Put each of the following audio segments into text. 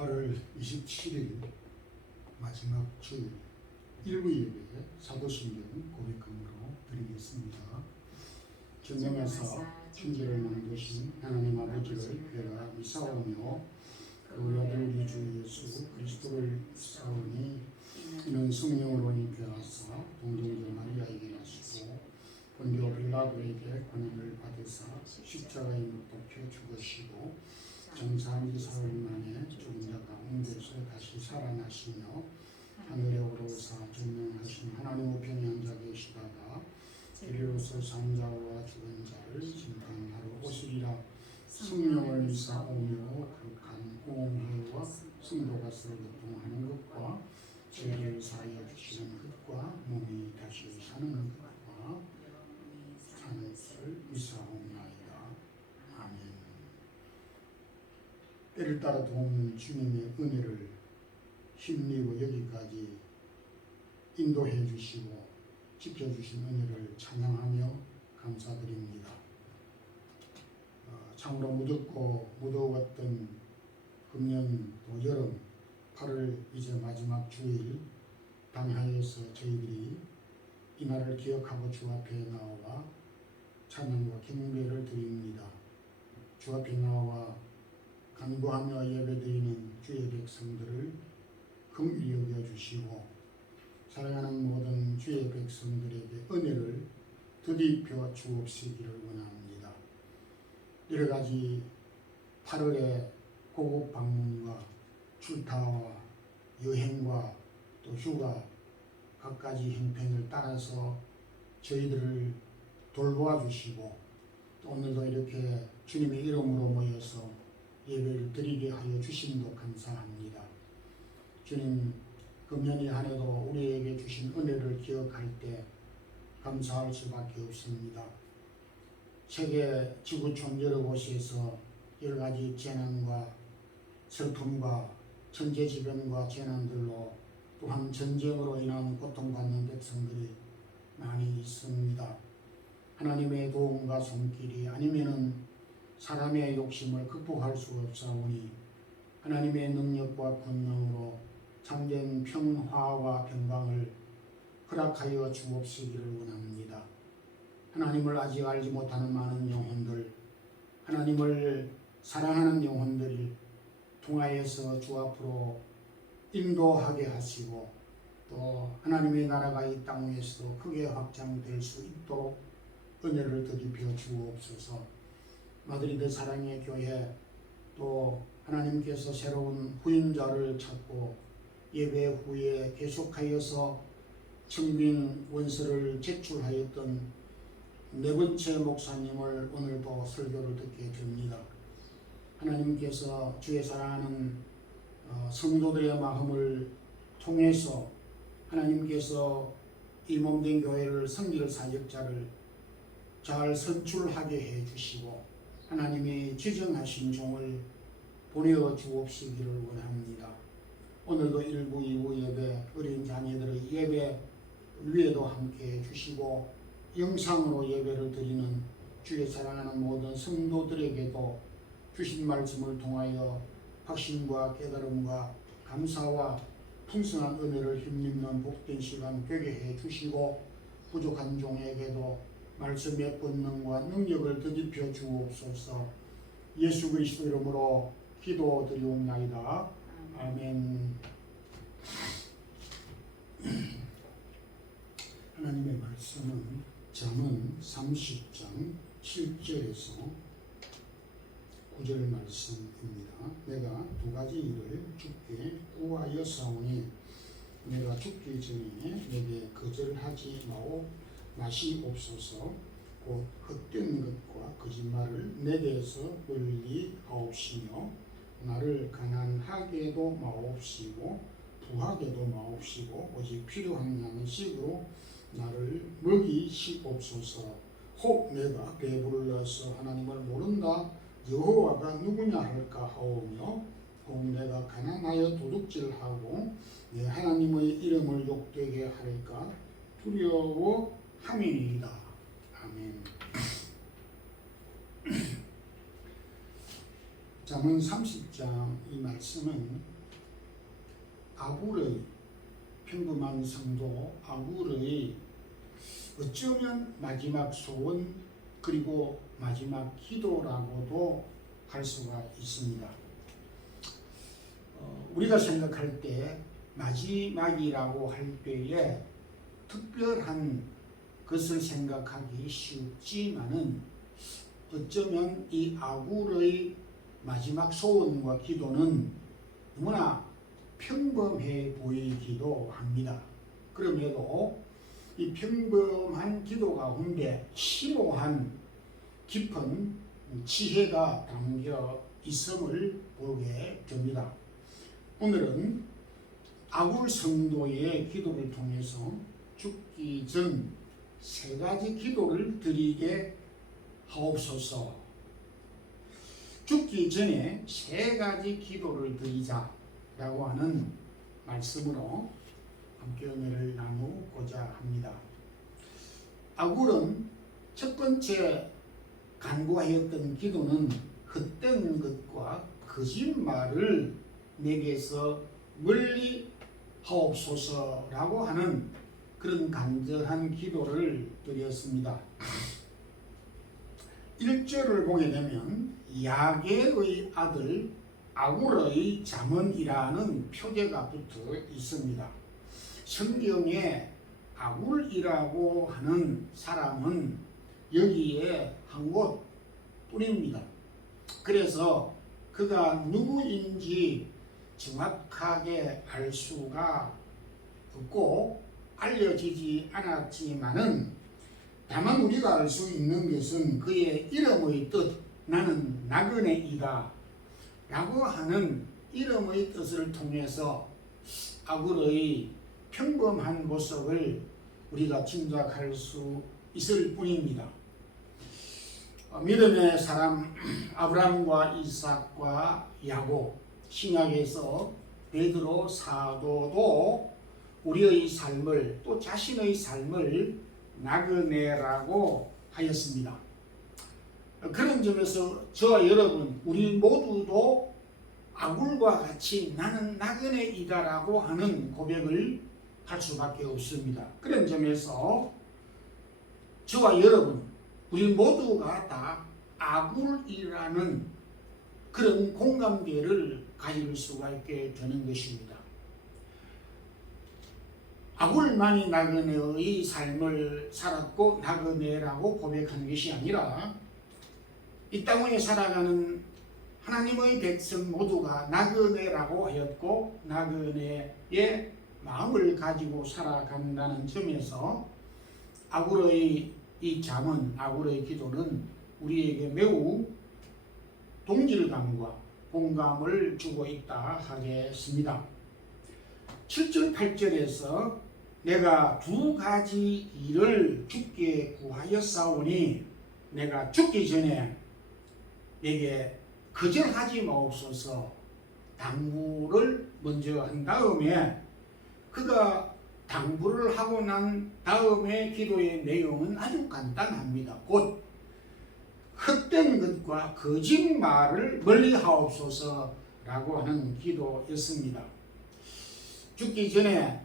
8월 27일 마지막 주일 일부 예배 사도신경 고백함으로 드리겠습니다. 전능하사 천지를 만드신 하나님 아버지를 내가 믿사오며 그 우리 아들 우리 주 예수 그리스도를 믿사오니 이는 성령으로 잉태하사 동정녀 마리아에게 나시고 본디오 빌라도에게 권한을 받으사 십자가에 못 박혀 죽으시고 장사한 지 사흘 만에 죽은 자 가운데서 다시 살아나시며 하늘에 오르사 전능하신 하나님 우편에 앉아 계시다가 이리로서 산 자와 죽은 자를 심판하러 오시리라. 성령을 믿사오며 거룩한 공회와 성도가 서로 교통하는 것과 죄를 사하여 주시는 것과 몸이 다시 사는 것과 사는 것을 믿사옵나이다. 아멘. 때를 따라 도우는 주님의 은혜를 힘입어 여기까지 인도해 주시고 지켜주신 은혜를 찬양하며 감사드립니다. 참으로 무더웠던 금년 또 여름 8월 이제 마지막 주일 당하에서 저희들이 이날을 기억하고 주 앞에 나와 찬양과 경배를 드립니다. 주 앞에 나와 간구하며 예배드리는 주의 백성들을 긍휼히 여겨주시고 사랑하는 모든 주의 백성들에게 은혜를 더디펴 주옵시기를 원합니다. 여러가지 8월의 고급 방문과 출타와 여행과 또 휴가 각가지 형편을 따라서 저희들을 돌보아 주시고 또 오늘도 이렇게 주님의 이름으로 모여서 예배를 드리게 하여 주심도 감사합니다. 주님, 금년이 한 해도 우리에게 주신 은혜를 기억할 때 감사할 수밖에 없습니다. 세계 지구촌 여러 곳에서 여러 가지 재난과 슬픔과 천재지변과 재난들로 또한 전쟁으로 인한 고통받는 백성들이 많이 있습니다. 하나님의 도움과 손길이 아니면은 사람의 욕심을 극복할 수 없사오니 하나님의 능력과 권능으로 참된 평화와 평강을 허락하여 주옵시기를 원합니다. 하나님을 아직 알지 못하는 많은 영혼들, 하나님을 사랑하는 영혼들이 통하여서 주 앞으로 인도하게 하시고 또 하나님의 나라가 이 땅 위에서도 크게 확장될 수 있도록 은혜를 더디펴 주옵소서. 마드리드 사랑의 교회 또 하나님께서 새로운 후임자를 찾고 예배 후에 계속하여서 청빙 원서를 제출하였던 네 번째 목사님을 오늘도 설교를 듣게 됩니다. 하나님께서 주의 사랑하는 성도들의 마음을 통해서 하나님께서 이 몸된 교회를 섬길 사역자를 잘 선출하게 해 주시고 하나님이 지정하신 종을 보내어 주옵시기를 원합니다. 오늘도 1부, 2부 예배, 어린 자녀들의 예배 위에도 함께 해주시고 영상으로 예배를 드리는 주의 사랑하는 모든 성도들에게도 주신 말씀을 통하여 확신과 깨달음과 감사와 풍성한 은혜를 힘입는 복된 시간 되게 해주시고 부족한 종에게도 말씀의 권능과 능력을 더디펴 주옵소서. 예수 그리스도 이름으로 기도드리옵나이다. 아멘. 하나님의 말씀은 잠언 30장 7절에서 9절 말씀입니다. 내가 두 가지 일을 주께 구하여 사오니 내가 죽기 전에 내게 거절하지 마시옵소서. 곧 헛된 것과 거짓말을 내게서 멀리하옵시며 나를 가난하게도 마옵시고 부하게도 마옵시고 오직 필요한 양식으로 나를 먹이시옵소서. 혹 내가 배불러서 하나님을 모른다 여호와가 누구냐 할까 하오며 혹 내가 가난하여 도둑질하고 내 하나님의 이름을 욕되게 할까 두려워함이니이다. 아멘. 잠언 30장 이 말씀은 아굴의 평범한 성도 아굴의 어쩌면 마지막 소원 그리고 마지막 기도라고도 할 수가 있습니다. 우리가 생각할 때 마지막이라고 할 때에 특별한 것을 생각하기 쉽지만은 어쩌면 이 아굴의 마지막 소원과 기도는 너무나 평범해 보이기도 합니다. 그럼에도 이 평범한 기도 가운데 심오한 깊은 지혜가 담겨 있음을 보게 됩니다. 오늘은 아굴 성도의 기도를 통해서 죽기 전 3가지 기도를 드리게 하옵소서. 죽기 전에 3가지 기도를 드리자라고 하는 말씀으로 함께 은혜를 나누고자 합니다. 아굴은 첫 번째 간구하였던 기도는 헛된 것과 거짓말을 내게서 멀리 하옵소서라고 하는 그런 간절한 기도를 드렸습니다. 1절을 보게 되면 야게의 아들 아굴의 잠언이라는 표제가 붙어 있습니다. 성경에 아굴이라고 하는 사람은 여기에 한 곳뿐입니다. 그래서 그가 누구인지 정확하게 알 수가 없고 알려지지 않았지만은 다만 우리가 알 수 있는 것은 그의 이름의 뜻 나는 나그네이다 라고 하는 이름의 뜻을 통해서 아굴의 평범한 모습을 우리가 짐작할 수 있을 뿐입니다. 믿음의 사람 아브라함과 이삭과 야곱, 신약에서 베드로 사도도 우리의 삶을 또 자신의 삶을 나그네라고 하였습니다. 그런 점에서 저와 여러분 우리 모두도 아굴과 같이 나는 나그네이다라고 하는 고백을 할 수밖에 없습니다. 그런 점에서 저와 여러분 우리 모두가 다 아굴이라는 그런 공감대를 가질 수가 있게 되는 것입니다. 아굴만이 나그네의 삶을 살았고 나그네라고 고백하는 것이 아니라 이 땅 위에 살아가는 하나님의 백성 모두가 나그네라고 하였고 나그네의 마음을 가지고 살아간다는 점에서 아굴의 이 잠언, 아굴의 기도는 우리에게 매우 동질감과 공감을 주고 있다 하겠습니다. 7절 8절에서 내가 2가지 일을 주께 구하였사오니 내가 죽기 전에 내게 거절하지 마옵소서. 당부를 먼저 한 다음에 그가 당부를 하고 난 다음에 기도의 내용은 아주 간단합니다. 곧 헛된 것과 거짓말을 멀리 하옵소서라고 하는 기도였습니다. 죽기 전에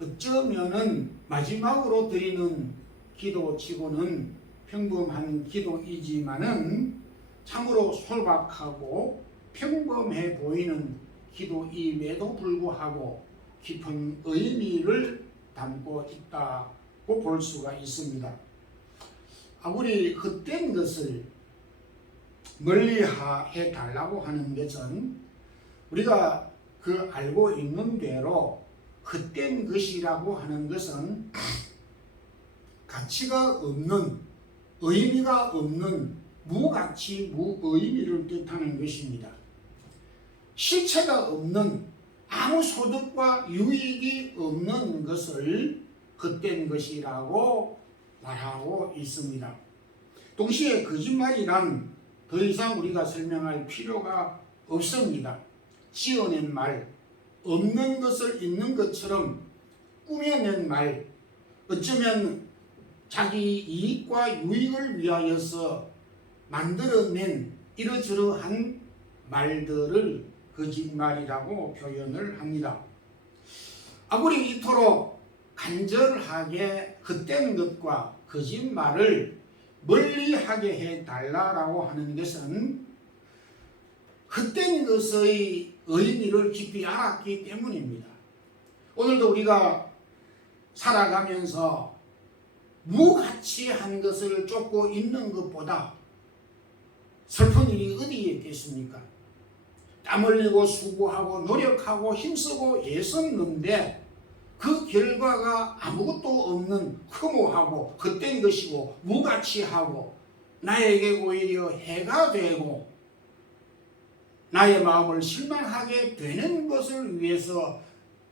어쩌면은 마지막으로 드리는 기도치고는 평범한 기도이지만은 참으로 솔박하고 평범해 보이는 기도임에도 불구하고 깊은 의미를 담고 있다고 볼 수가 있습니다. 아굴이 헛된 것을 멀리해 달라고 하는 것은 우리가 그 알고 있는 대로 헛된 것이라고 하는 것은 가치가 없는, 의미가 없는 무가치, 무의미를 뜻하는 것입니다. 실체가 없는, 아무 소득과 유익이 없는 것을 헛된 것이라고 말하고 있습니다. 동시에 거짓말이란 더 이상 우리가 설명할 필요가 없습니다. 지어낸 말, 없는 것을 있는 것처럼 꾸며낸 말, 어쩌면 자기 이익과 유익을 위하여서 만들어낸 이러저러한 말들을 거짓말이라고 표현을 합니다. 아무리 이토록 간절하게 헛된 것과 거짓말을 멀리하게 해달라고 하는 것은 헛된 것의 의미를 깊이 알았기 때문입니다. 오늘도 우리가 살아가면서 무가치한 것을 쫓고 있는 것보다 슬픈 일이 어디에 있겠습니까? 땀 흘리고 수고하고 노력하고 힘쓰고 애썼는데 그 결과가 아무것도 없는 허무하고 헛된 것이고 무가치하고 나에게 오히려 해가 되고 나의 마음을 실망하게 되는 것을 위해서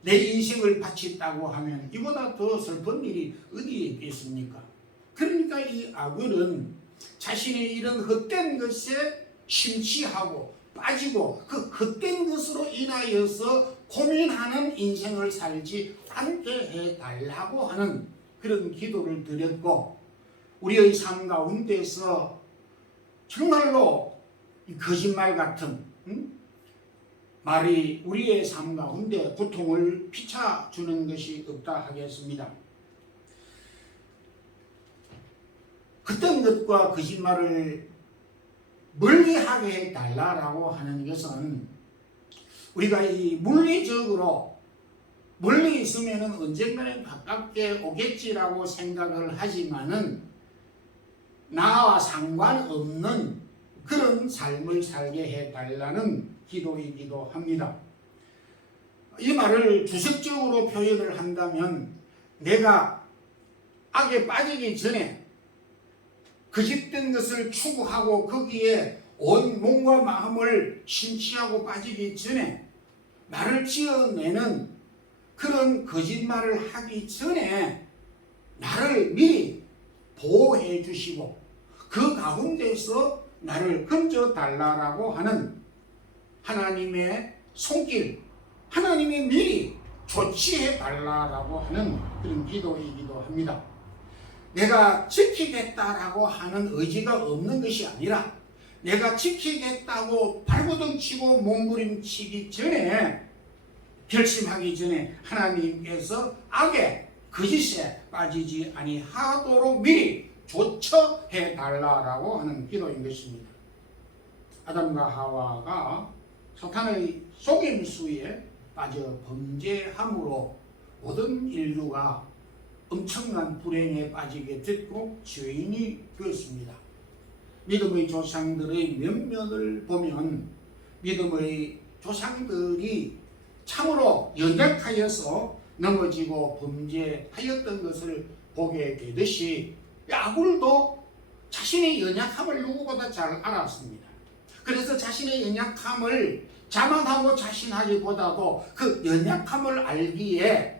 내 인생을 바쳤다고 하면 이보다 더 슬픈 일이 어디에 있겠습니까? 그러니까 이 악어는 자신의 이런 헛된 것에 심취하고 빠지고 그 헛된 것으로 인하여서 고민하는 인생을 살지 않게 해달라고 하는 그런 기도를 드렸고, 우리의 삶 가운데서 정말로 거짓말 같은 말이 우리의 삶 가운데 고통을 피쳐주는 것이 없다 하겠습니다. 헛된 것과 거짓말을 멀리하게 해달라고 하는 것은 우리가 이 물리적으로 멀리 있으면 언젠가는 가깝게 오겠지라고 생각을 하지만은 나와 상관없는 그런 삶을 살게 해달라는 기도이기도 합니다. 이 말을 주석적으로 표현을 한다면 내가 악에 빠지기 전에 거짓된 것을 추구하고 거기에 온 몸과 마음을 심취하고 빠지기 전에 나를 지어내는 그런 거짓말을 하기 전에 나를 미리 보호해 주시고 그 가운데서 나를 건져 달라고 하는 하나님의 손길, 하나님이 미리 조치해 달라고 하는 그런 기도이기도 합니다. 내가 지키겠다라고 하는 의지가 없는 것이 아니라 내가 지키겠다고 발버둥치고 몸부림치기 전에, 결심하기 전에 하나님께서 악에 거짓에 빠지지 아니하도록 미리 조처해 달라고 하는 기도인 것입니다. 아담과 하와가 사탄의 속임수에 빠져 범죄함으로 모든 인류가 엄청난 불행에 빠지게 됐고 죄인이 되었습니다. 믿음의 조상들의 면면을 보면 믿음의 조상들이 참으로 연약하여서 넘어지고 범죄하였던 것을 보게 되듯이 야굴도 자신의 연약함을 누구보다 잘 알았습니다. 그래서 자신의 연약함을 자만하고 자신하기보다도 그 연약함을 알기에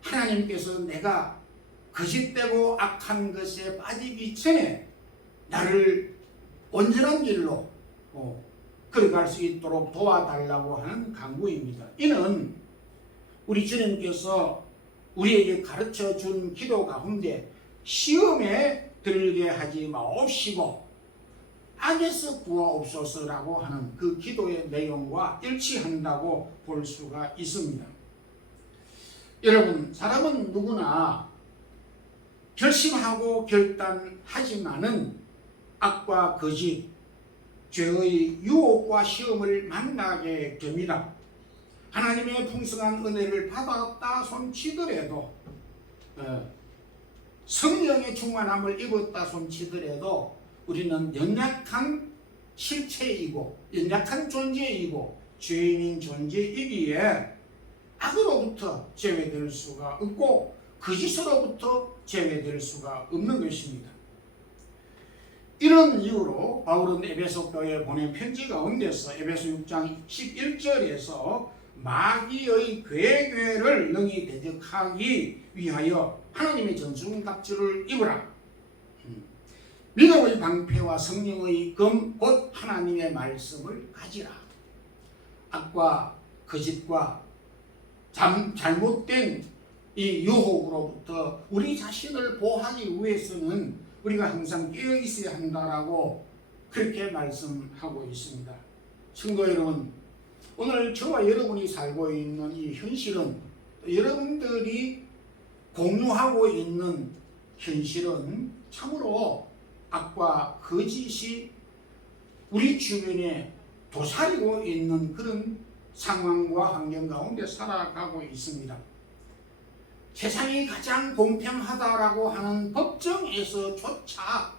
하나님께서 내가 거짓되고 악한 것에 빠지기 전에 나를 온전한 길로 걸어갈 수 있도록 도와달라고 하는 간구입니다. 이는 우리 주님께서 우리에게 가르쳐 준 기도 가운데 시험에 들게 하지 마옵시고 악에서 구하옵소서라고 하는 그 기도의 내용과 일치한다고 볼 수가 있습니다. 여러분, 사람은 누구나 결심하고 결단하지만은 악과 거짓, 죄의 유혹과 시험을 만나게 됩니다. 하나님의 풍성한 은혜를 받았다 손치더라도, 성령의 충만함을 입었다 손치더라도 우리는 연약한 실체이고 연약한 존재이고 죄인인 존재이기에 악으로부터 제외될 수가 없고 거짓으로부터 제외될 수가 없는 것입니다. 이런 이유로 바울은 에베소 교회에 보낸 편지 가운데서 에베소 6장 11절에서 마귀의 괴계를 능히 대적하기 위하여 하나님의 전승갑주를 입으라. 믿음의 방패와 성령의 검 곧 하나님의 말씀을 가지라. 악과 거짓과 잘못된 이 유혹으로부터 우리 자신을 보호하기 위해서는 우리가 항상 깨어 있어야 한다라고 그렇게 말씀하고 있습니다. 성도 여러분, 오늘 저와 여러분이 살고 있는 이 현실은, 여러분들이 공유하고 있는 현실은 참으로 악과 거짓이 우리 주변에 도사리고 있는 그런 상황과 환경 가운데 살아가고 있습니다. 세상이 가장 공평하다라고 하는 법정에서조차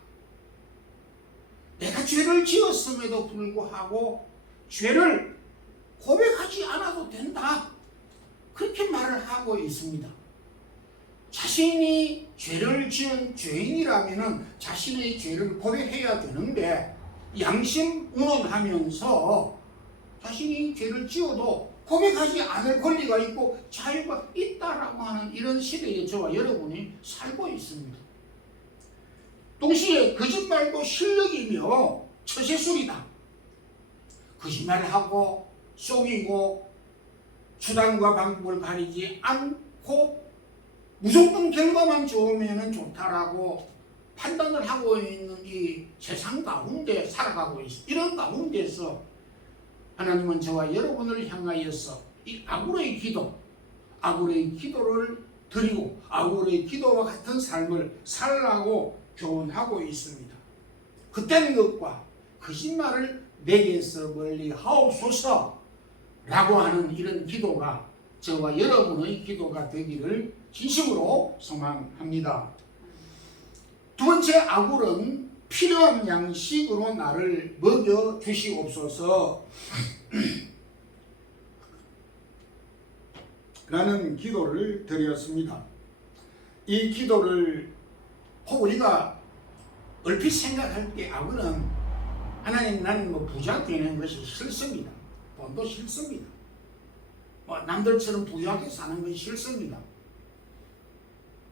내가 죄를 지었음에도 불구하고 죄를 고백하지 않아도 된다, 그렇게 말을 하고 있습니다. 자신이 죄를 지은 죄인이라면 자신의 죄를 고백해야 되는데, 양심 운운하면서 자신이 죄를 지어도 고백하지 않을 권리가 있고 자유가 있다라고 하는 이런 시대에 저와 여러분이 살고 있습니다. 동시에 거짓말도 실력이며 처세술이다. 거짓말을 하고 속이고 수단과 방법을 가리지 않고 무조건 결과만 좋으면 좋다라고 판단을 하고 있는 이 세상 가운데 살아가고 있습니다. 이런 가운데서 하나님은 저와 여러분을 향하여서 이 아구레의 기도를 드리고 아구레의 기도와 같은 삶을 살라고 교훈하고 있습니다. 그때는 것과 거짓말을 내게서 멀리 하옵소서 라고 하는 이런 기도가 저와 여러분의 기도가 되기를 진심으로 소망합니다. 두 번째, 아굴은 필요한 양식으로 나를 먹여 주시옵소서 라는 기도를 드렸습니다. 이 기도를 우리가 얼핏 생각할 때 아굴은 하나님, 나는 부자 되는 것이 싫습니다. 돈도 싫습니다. 남들처럼 부유하게 사는 것이 싫습니다.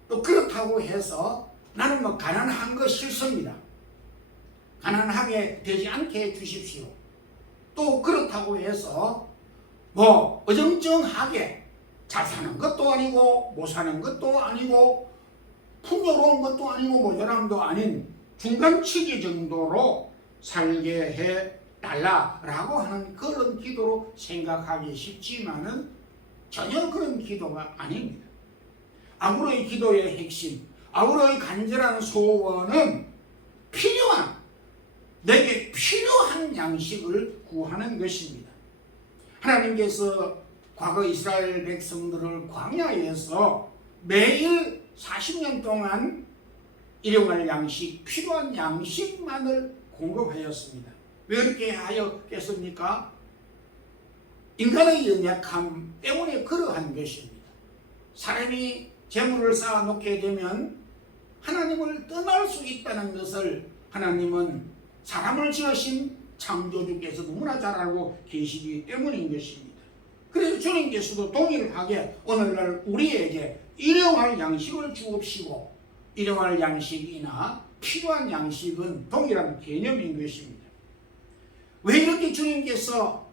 또 그렇다고 해서 나는 가난한 거 싫습니다. 가난하게 되지 않게 해주십시오. 또 그렇다고 해서 어정쩡하게 잘 사는 것도 아니고 못 사는 것도 아니고 풍요로운 것도 아니고 모자람도 아닌 중간치기 정도로 살게 해 달라라고 하는 그런 기도로 생각하기 쉽지만은 전혀 그런 기도가 아닙니다. 아굴의 기도의 핵심, 아굴의 간절한 소원은 내게 필요한 양식을 구하는 것입니다. 하나님께서 과거 이스라엘 백성들을 광야에서 매일 40년 동안 일용할 양식, 필요한 양식만을 공급하였습니다. 왜 그렇게 하였겠습니까? 인간의 연약함 때문에 그러한 것입니다. 사람이 재물을 쌓아놓게 되면 하나님을 떠날 수 있다는 것을 하나님은 사람을 지으신 창조주께서 너무나 잘 알고 계시기 때문인 것입니다. 그래서 주님께서도 동일하게 오늘날 우리에게 일용할 양식을 주옵시고, 일용할 양식이나 필요한 양식은 동일한 개념인 것입니다. 왜 이렇게 주님께서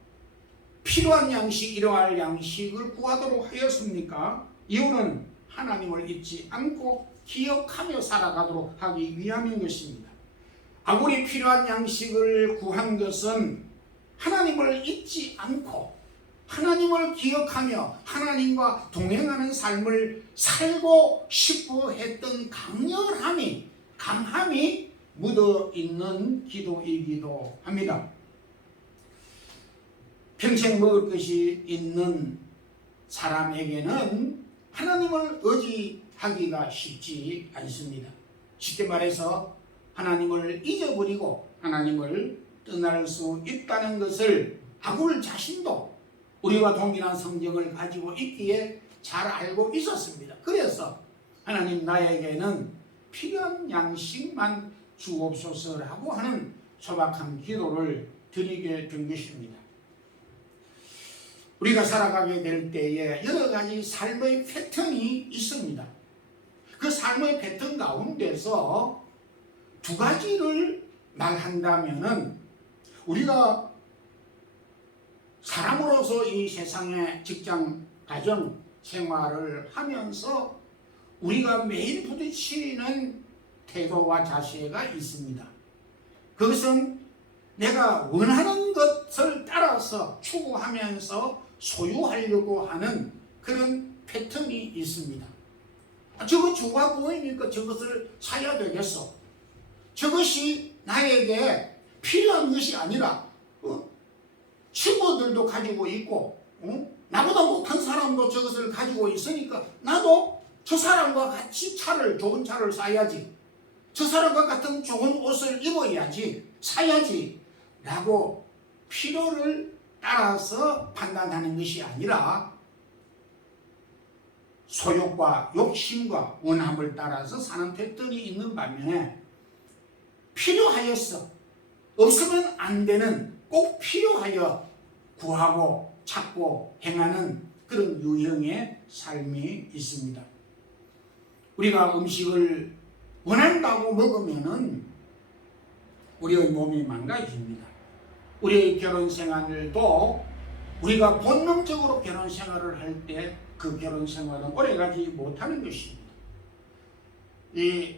필요한 양식, 일용할 양식을 구하도록 하였습니까? 이유는 하나님을 잊지 않고 기억하며 살아가도록 하기 위함인 것입니다. 아무리 필요한 양식을 구한 것은 하나님을 잊지 않고 하나님을 기억하며 하나님과 동행하는 삶을 살고 싶어 했던 강함이 묻어 있는 기도이기도 합니다. 평생 먹을 것이 있는 사람에게는 하나님을 의지하기가 쉽지 않습니다. 쉽게 말해서 하나님을 잊어버리고 하나님을 떠날 수 있다는 것을 아굴 자신도 우리와 동일한 성경을 가지고 있기에 잘 알고 있었습니다. 그래서 하나님, 나에게는 필요한 양식만 주옵소서라고 하는 소박한 기도를 드리게 된 것입니다. 우리가 살아가게 될 때에 여러 가지 삶의 패턴이 있습니다. 그 삶의 패턴 가운데서 두 가지를 말한다면은, 우리가 사람으로서 이 세상의 직장, 가정, 생활을 하면서 우리가 매일 부딪히는 태도와 자세가 있습니다. 그것은 내가 원하는 것을 따라서 추구하면서 소유하려고 하는 그런 패턴이 있습니다. 저거 좋아 보이니까 저것을 사야 되겠어. 저것이 나에게 필요한 것이 아니라 친구들도 가지고 있고 나보다 못한 사람도 저것을 가지고 있으니까 나도 저 사람과 같이 좋은 차를 사야지. 저 사람과 같은 좋은 옷을 입어야지, 사야지 라고 필요를 따라서 판단하는 것이 아니라 소욕과 욕심과 원함을 따라서 사는 패턴이 있는 반면에 필요하였어. 없으면 안 되는, 꼭 필요하여 구하고 찾고 행하는 그런 유형의 삶이 있습니다. 우리가 음식을 원한다고 먹으면은 우리의 몸이 망가집니다. 우리의 결혼 생활도 우리가 본능적으로 결혼 생활을 할 때 그 결혼 생활은 오래가지 못하는 것입니다. 이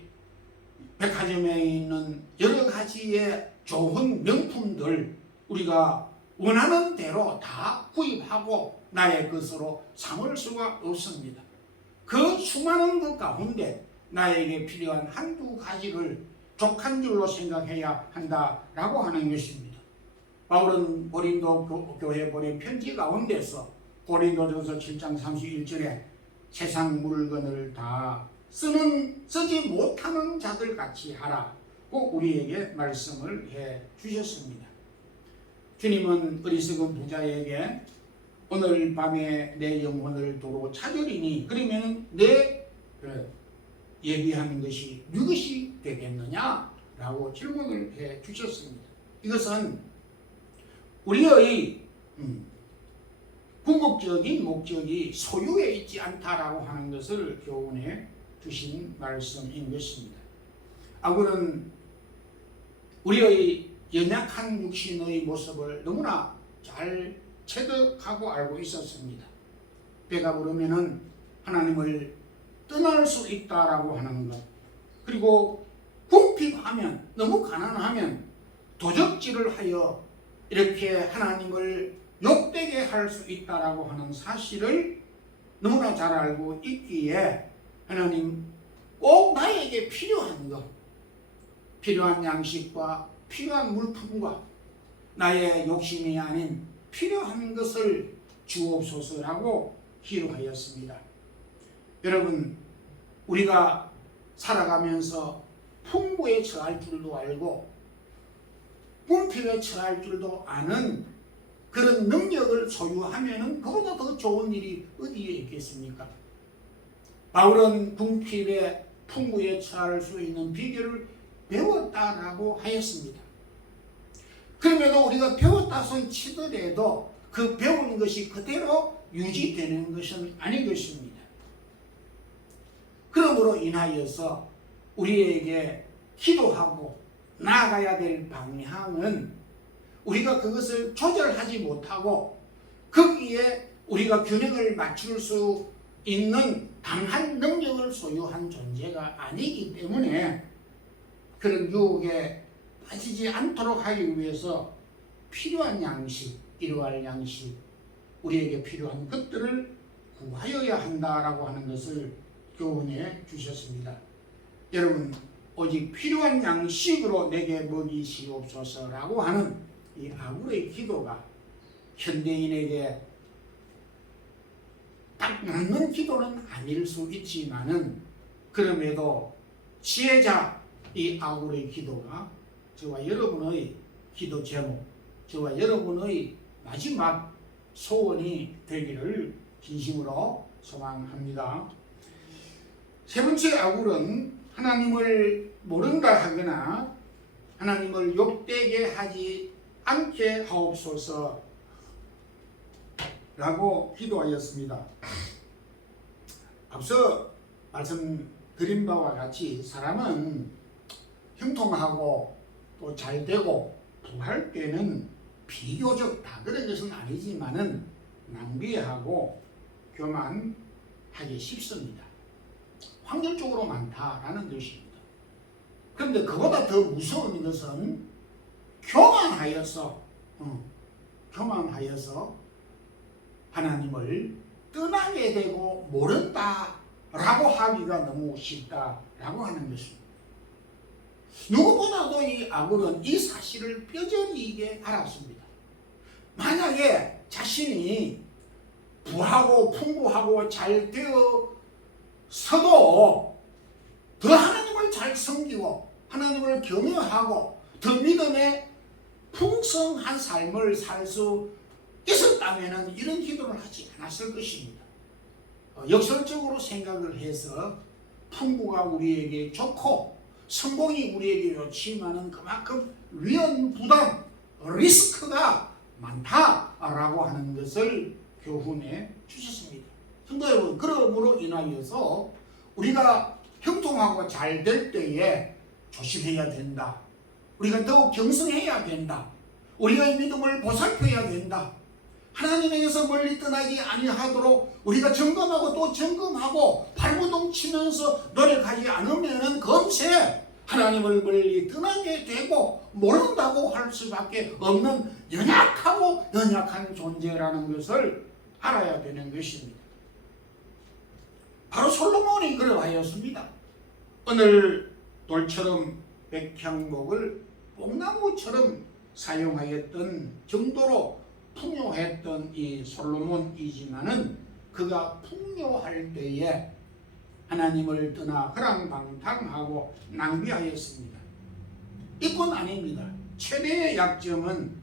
백화점에 있는 여러 가지의 좋은 명품들 우리가 원하는 대로 다 구입하고 나의 것으로 삼을 수가 없습니다. 그 수많은 것 가운데 나에게 필요한 한두 가지를 족한 줄로 생각해야 한다라고 하는 것입니다. 바울은 고린도 교회 보낸 편지 가운데서 고린도전서 7장 31절에 세상 물건을 다 쓰지 못하는 자들 같이 하라고 우리에게 말씀을 해 주셨습니다. 주님은 어리석은 부자에게 오늘 밤에 내 영혼을 도로 찾으리니 그러면 내 예비하는 것이 무엇이 되겠느냐? 라고 질문을 해 주셨습니다. 이것은 우리의 궁극적인 목적이 소유에 있지 않다라고 하는 것을 교훈해 주신 말씀인 것입니다. 아굴은 우리의 연약한 육신의 모습을 너무나 잘 체득하고 알고 있었습니다. 배가 부르면은 하나님을 떠날 수 있다라고 하는 것, 그리고 궁핍하면, 너무 가난하면 도적질을 하여 이렇게 하나님을 욕되게 할 수 있다라고 하는 사실을 너무나 잘 알고 있기에 하나님 꼭 나에게 필요한 것, 필요한 양식과 필요한 물품과 나의 욕심이 아닌 필요한 것을 주옵소서라고 기도하였습니다. 여러분, 우리가 살아가면서 풍부에 처할 줄도 알고 궁핍에 처할 줄도 아는 그런 능력을 소유하면 그보다 더 좋은 일이 어디에 있겠습니까? 바울은 궁핍에 풍부에 처할 수 있는 비결을 배웠다라고 하였습니다. 그럼에도 우리가 배웠다 손 치더라도 그 배운 것이 그대로 유지되는 것은 아닌 것입니다. 그러므로 인하여서 우리에게 기도하고 나아가야 될 방향은 우리가 그것을 조절하지 못하고 거기에 우리가 균형을 맞출 수 있는 강한 능력을 소유한 존재가 아니기 때문에 그런 유혹에 빠지지 않도록 하기 위해서 필요한 양식, 일용할 양식, 우리에게 필요한 것들을 구하여야 한다라고 하는 것을 교훈해 주셨습니다. 여러분, 오직 필요한 양식으로 내게 먹이시옵소서라고 하는 이 아굴의 기도가 현대인에게 딱 맞는 기도는 아닐 수 있지만은 그럼에도 지혜자 이 아굴의 기도가 저와 여러분의 기도 제목, 저와 여러분의 마지막 소원이 되기를 진심으로 소망합니다. 세 번째 아굴은 하나님을 모른다 하거나 하나님을 욕되게 하지 않게 하옵소서 라고 기도하였습니다. 앞서 말씀드린 바와 같이 사람은 형통하고 또 잘되고 부할 때는 비교적 다 그런 것은 아니지만은 낭비하고 교만하기 쉽습니다. 확률적으로 많다라는 것입니다. 그런데 그보다 더 무서운 것은 교만하여서 하나님을 떠나게 되고 모른다라고 하기가 너무 쉽다라고 하는 것입니다. 누구보다도 이 아굴은 이 사실을 뼈저리게 알았습니다. 만약에 자신이 부하고 풍부하고 잘 되어서도 더 하나님을 잘 섬기고 하나님을 경외하고 더 믿음의 풍성한 삶을 살 수 있었다면 이런 기도를 하지 않았을 것입니다. 역설적으로 생각을 해서 풍부가 우리에게 좋고 성공이 우리에게 좋지만은 그만큼 위험, 부담, 리스크가 많다라고 하는 것을 교훈해 주셨습니다. 성도 여러분, 그러므로 인하여서 우리가 형통하고 잘 될 때에 조심해야 된다. 우리가 더욱 경성해야 된다. 우리의 믿음을 보살펴야 된다. 하나님에게서 멀리 떠나지 아니하도록 우리가 점검하고 또 점검하고 발버둥 치면서 노력하지 않으면 금세 하나님을 멀리 떠나게 되고 모른다고 할 수밖에 없는 연약한 존재라는 것을 알아야 되는 것입니다. 바로 솔로몬이 그러하였습니다. 오늘 돌처럼 백향목을 뽕나무처럼 사용하였던 정도로 풍요했던 이 솔로몬이지만은 그가 풍요할 때에 하나님을 떠나 허랑방탕하고 낭비하였습니다. 이뿐 아닙니다. 최대의 약점은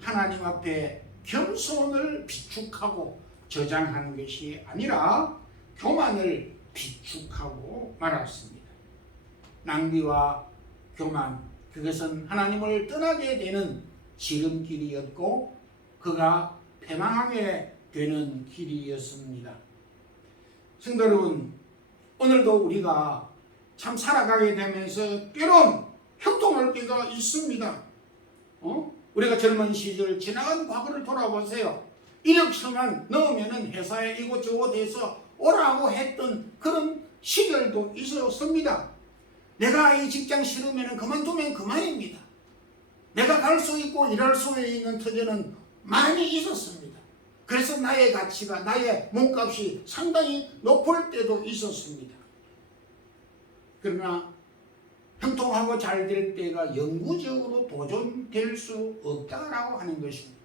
하나님 앞에 겸손을 비축하고 저장하는 것이 아니라 교만을 비축하고 말았습니다. 낭비와 교만, 그것은 하나님을 떠나게 되는 지름길이었고 그가 패망하게 되는 길이었습니다. 성도 여러분, 오늘도 우리가 참 살아가게 되면서 때론 형통할 때가 있습니다. 우리가 젊은 시절 지나간 과거를 돌아보세요. 이력서만 넣으면 회사에 이곳저곳에서 오라고 했던 그런 시절도 있었습니다. 내가 이 직장 싫으면 그만두면 그만입니다. 내가 갈 수 있고 일할 수 있는 터전은 많이 있었습니다. 그래서 나의 가치가, 나의 몸값이 상당히 높을 때도 있었습니다. 그러나 형통하고 잘 될 때가 영구적으로 보존될 수 없다라고 하는 것입니다.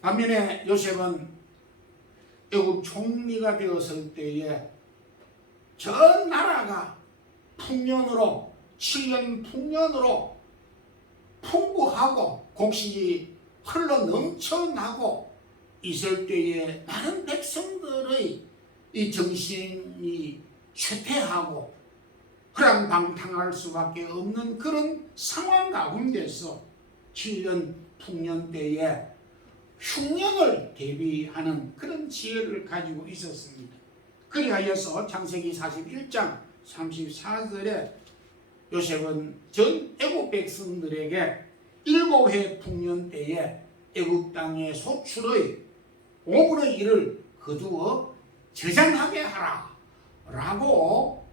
반면에 요셉은 애국 총리가 되었을 때에 전 나라가 풍년으로 7년 풍년으로 풍부하고 곡식이 흘러 넘쳐나고 있을 때에 많은 백성들의 이 정신이 쇠퇴하고 허랑방탕할 수밖에 없는 그런 상황 가운데서 7년 풍년 때에 흉년을 대비하는 그런 지혜를 가지고 있었습니다. 그리하여서 창세기 41장 34절에 요셉은 전 애국 백성들에게 7해 풍년 때에 애국 땅의 소출의 5분의 1을 거두어 저장하게 하라 라고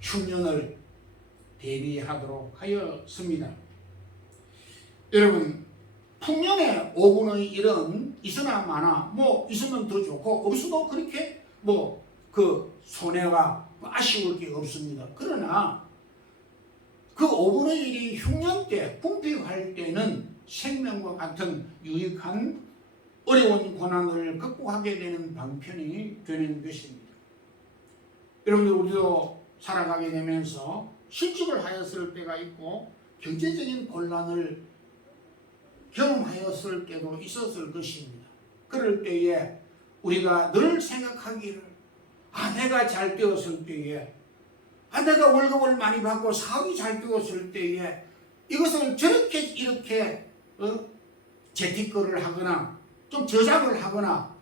흉년을 대비하도록 하였습니다. 여러분, 풍년의 5분의 1은 있으나 마나 있으면 더 좋고 없어도 그렇게 그 손해가 아쉬울 게 없습니다. 그러나 그 5분의 1이 흉년 때 궁핍할 때는 생명과 같은 유익한 어려운 고난을 극복하게 되는 방편이 되는 것입니다. 여러분들, 우리도 살아가게 되면서 실직을 하였을 때가 있고 경제적인 곤란을 경험하였을 때도 있었을 것입니다. 그럴 때에 우리가 늘 생각하기를 내가 잘 되었을 때에 내가 월급을 많이 받고 사업이 잘 되었을 때에 이것을 저렇게 이렇게 재테크를 하거나 좀 저장을 하거나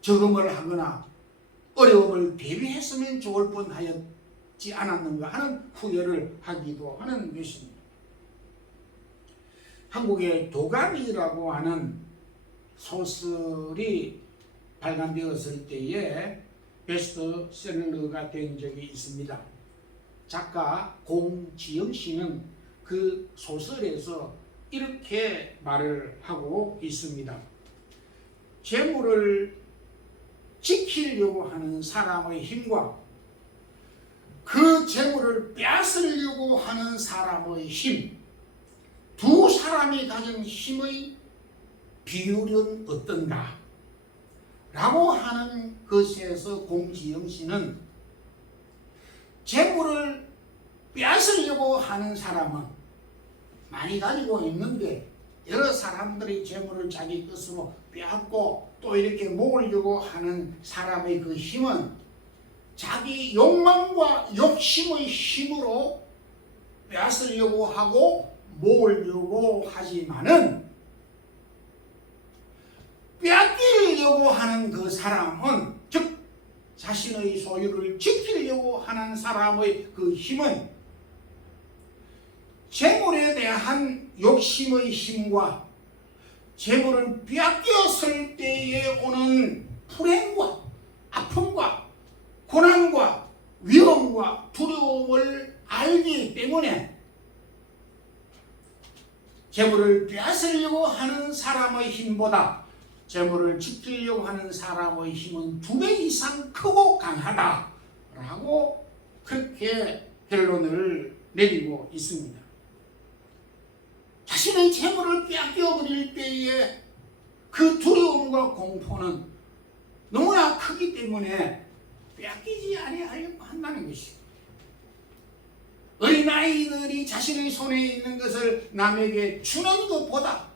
저금을 하거나 어려움을 대비했으면 좋을 뻔하였지 않았는가 하는 후회를 하기도 하는 것입니다. 한국의 도가니라고 하는 소설이 발간되었을 때에 베스트셀러가 된 적이 있습니다. 작가 공지영 씨는 그 소설에서 이렇게 말을 하고 있습니다. 재물을 지키려고 하는 사람의 힘과 그 재물을 빼앗으려고 하는 사람의 힘, 두 사람이 가진 힘의 비율은 어떤가? 라고 하는 것에서 공지영 씨는 재물을 빼앗으려고 하는 사람은 많이 가지고 있는데 여러 사람들이 재물을 자기 것으로 빼앗고 또 이렇게 모으려고 하는 사람의 그 힘은 자기 욕망과 욕심의 힘으로 빼앗으려고 하고 모으려고 하지만은 빼앗기려고 하는 그 사람은, 즉 자신의 소유를 지키려고 하는 사람의 그 힘은 재물에 대한 욕심의 힘과 재물을 빼앗겼을 때에 오는 불행과 아픔과 고난과 위험과 두려움을 알기 때문에 재물을 빼앗으려고 하는 사람의 힘보다 재물을 지키려고 하는 사람의 힘은 2배 이상 크고 강하다라고 그렇게 결론을 내리고 있습니다. 자신의 재물을 빼앗겨 버릴 때에 그 두려움과 공포는 너무나 크기 때문에 빼앗기지 아니하려고 한다는 것입니다. 어린아이들이 자신의 손에 있는 것을 남에게 주는 것보다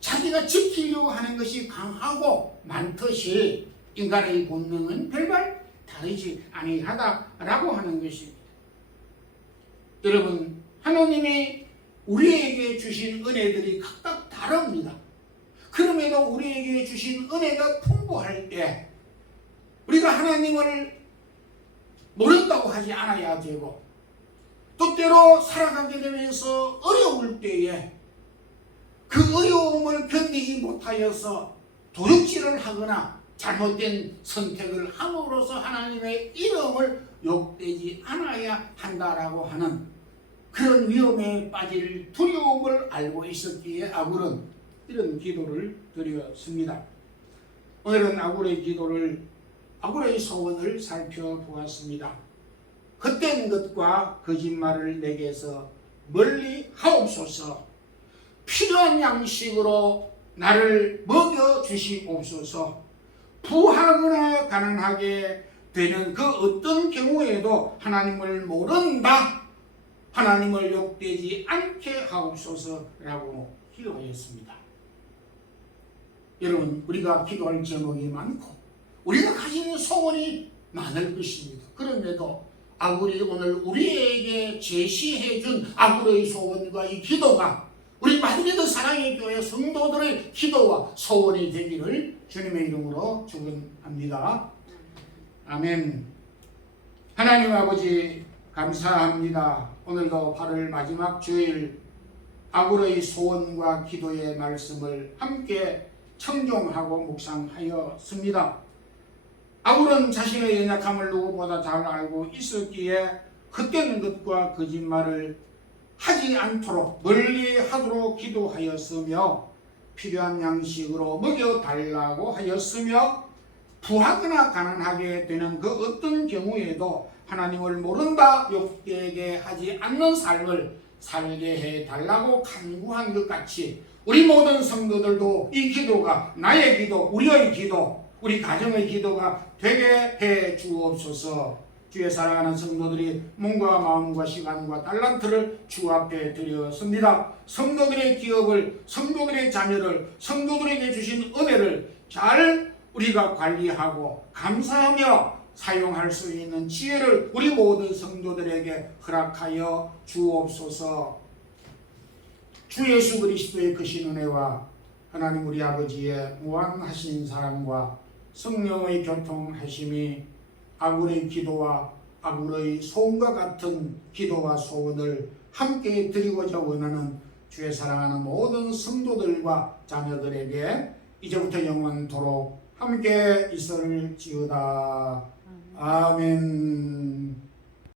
자기가 지키려고 하는 것이 강하고 많듯이 인간의 본능은 별반 다르지 아니하다라고 하는 것입니다. 여러분, 하나님이 우리에게 주신 은혜들이 각각 다릅니다. 그럼에도 우리에게 주신 은혜가 풍부할 때 우리가 하나님을 모른다고 하지 않아야 되고, 또 때로 살아가게 되면서 어려울 때에 그 어려움을 견디지 못하여서 도둑질을 하거나 잘못된 선택을 함으로써 하나님의 이름을 욕되지 않아야 한다라고 하는 그런 위험에 빠질 두려움을 알고 있었기에 아굴은 이런 기도를 드렸습니다. 오늘은 아굴의 소원을 살펴보았습니다. 헛된 것과 거짓말을 내게서 멀리 하옵소서. 필요한 양식으로 나를 먹여 주시옵소서. 부하거나 가난하게 되는 그 어떤 경우에도 하나님을 모른다, 하나님을 욕되지 않게 하옵소서라고 기도했습니다. 여러분, 우리가 기도할 제목이 많고 우리가 가진 소원이 많을 것입니다. 그럼에도 아굴이 오늘 우리에게 제시해준 아굴의 소원과 이 기도가 우리 마드리드 사랑의 교회 성도들의 기도와 소원이 되기를 주님의 이름으로 축원합니다. 아멘. 하나님 아버지 감사합니다. 오늘도 8월 마지막 주일 아굴의 소원과 기도의 말씀을 함께 청종하고 묵상하였습니다. 아굴은 자신의 연약함을 누구보다 잘 알고 있었기에 헛된 것과 거짓말을 하지 않도록 멀리 하도록 기도하였으며 필요한 양식으로 먹여달라고 하였으며 부하거나 가난하게 되는 그 어떤 경우에도 하나님을 모른다, 욕되게 하지 않는 삶을 살게 해달라고 간구한 것 같이 우리 모든 성도들도 이 기도가 나의 기도, 우리의 기도, 우리 가정의 기도가 되게 해 주옵소서. 주의 사랑하는 성도들이 몸과 마음과 시간과 달란트를 주 앞에 드렸습니다. 성도들의 기업을, 성도들의 자녀를, 성도들에게 주신 은혜를 잘 우리가 관리하고 감사하며 사용할 수 있는 지혜를 우리 모든 성도들에게 허락하여 주옵소서. 주 예수 그리스도의 크신 은혜와 하나님 우리 아버지의 무한하신 사랑과 성령의 교통하심이 아굴의 기도와 아굴의 소원과 같은 기도와 소원을 함께 드리고자 원하는 주의 사랑하는 모든 성도들과 자녀들에게 이제부터 영원토록 함께 있을지어다. 아멘.